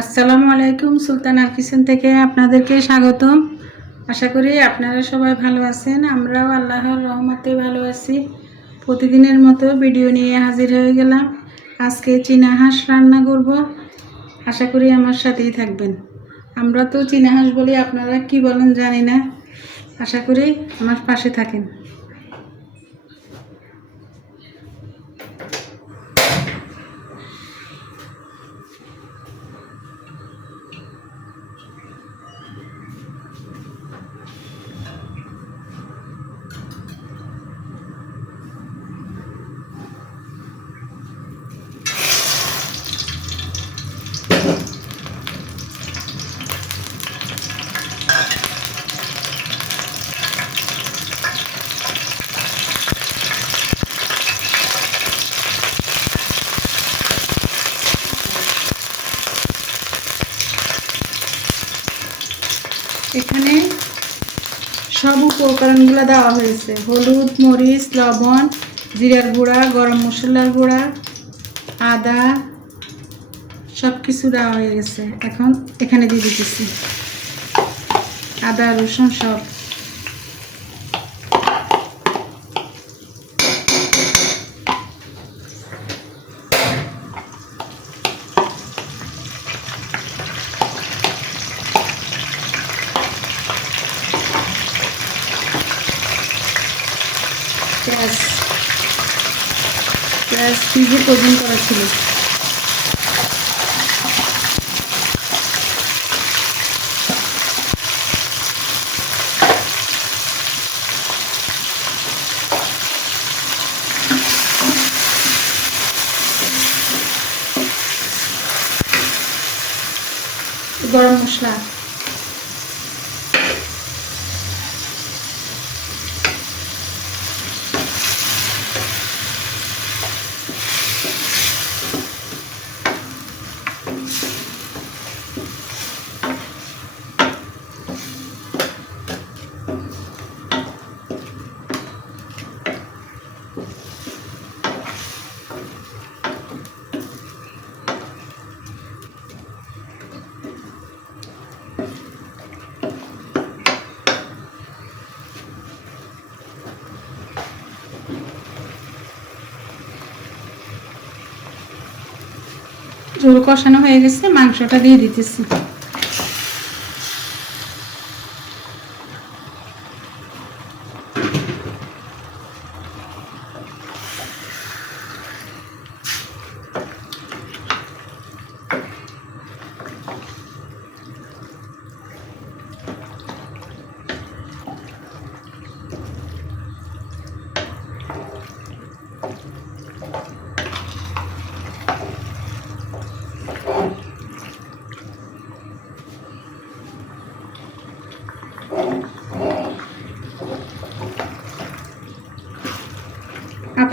আসসালামু আলাইকুম সুলতানার কিচেন থেকে আপনাদেরকে স্বাগতম। আশা করি আপনারা সবাই ভালো আছেন, আমরাও আল্লাহর রহমতে ভালো আছি। প্রতিদিনের মতো ভিডিও নিয়ে হাজির হয়ে গেলাম। আজকে চীনা হাঁস রান্না করব। আশা করি আমার সাথেই থাকবেন। আমরা তো চীনা হাঁস বলি, আপনারা কি বলেন জানি না। আশা করি আমার পাশে থাকেন। এখানে সব উপকরণগুলো দেওয়া হয়েছে। হলুদ, মরিচ, লবণ, জিরার গুঁড়া, গরম মশলার গুঁড়া, আদা সব কিছু দেওয়া হয়ে গেছে। এখন এখানে দিয়ে দিতেছি। আদা, রসুন সব। পেঁয়াজ পেঁয়াজ ফ্রিজে প্রয়োজন করা ছিল। গরম মশলা। ঝোল কষানো হয়ে গেছে মাংসটা দিয়ে দিতেছি।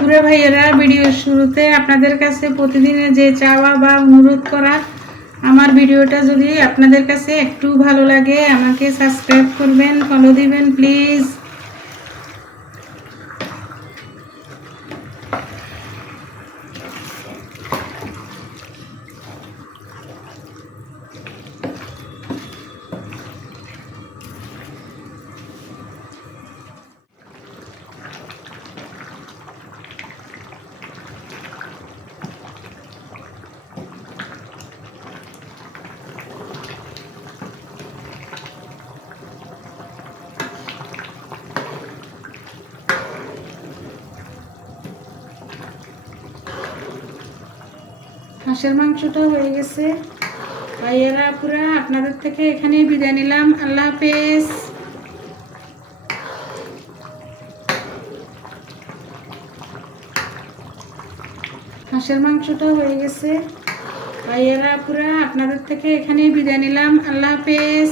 আপুরা ভাইয়েরা ভিডিওর শুরুতে আপনাদের কাছে প্রতিদিনে যে চাওয়া বা অনুরোধ করা, আমার ভিডিওটা যদি আপনাদের কাছে একটু ভালো লাগে, আমাকে সাবস্ক্রাইব করবেন ফলো দিবেন প্লিজ হাঁসের মাংসটা হয়ে গেছে। ভাইয়েরা, পুরা আপনাদের থেকে এখানে বিদায় নিলাম। আল্লাহ হাফেজ। হাঁসের মাংসটা হয়ে গেছে। ভাইয়েরা, পুরা আপনাদের থেকে এখানে বিদায় নিলাম। আল্লাহ হাফেজ।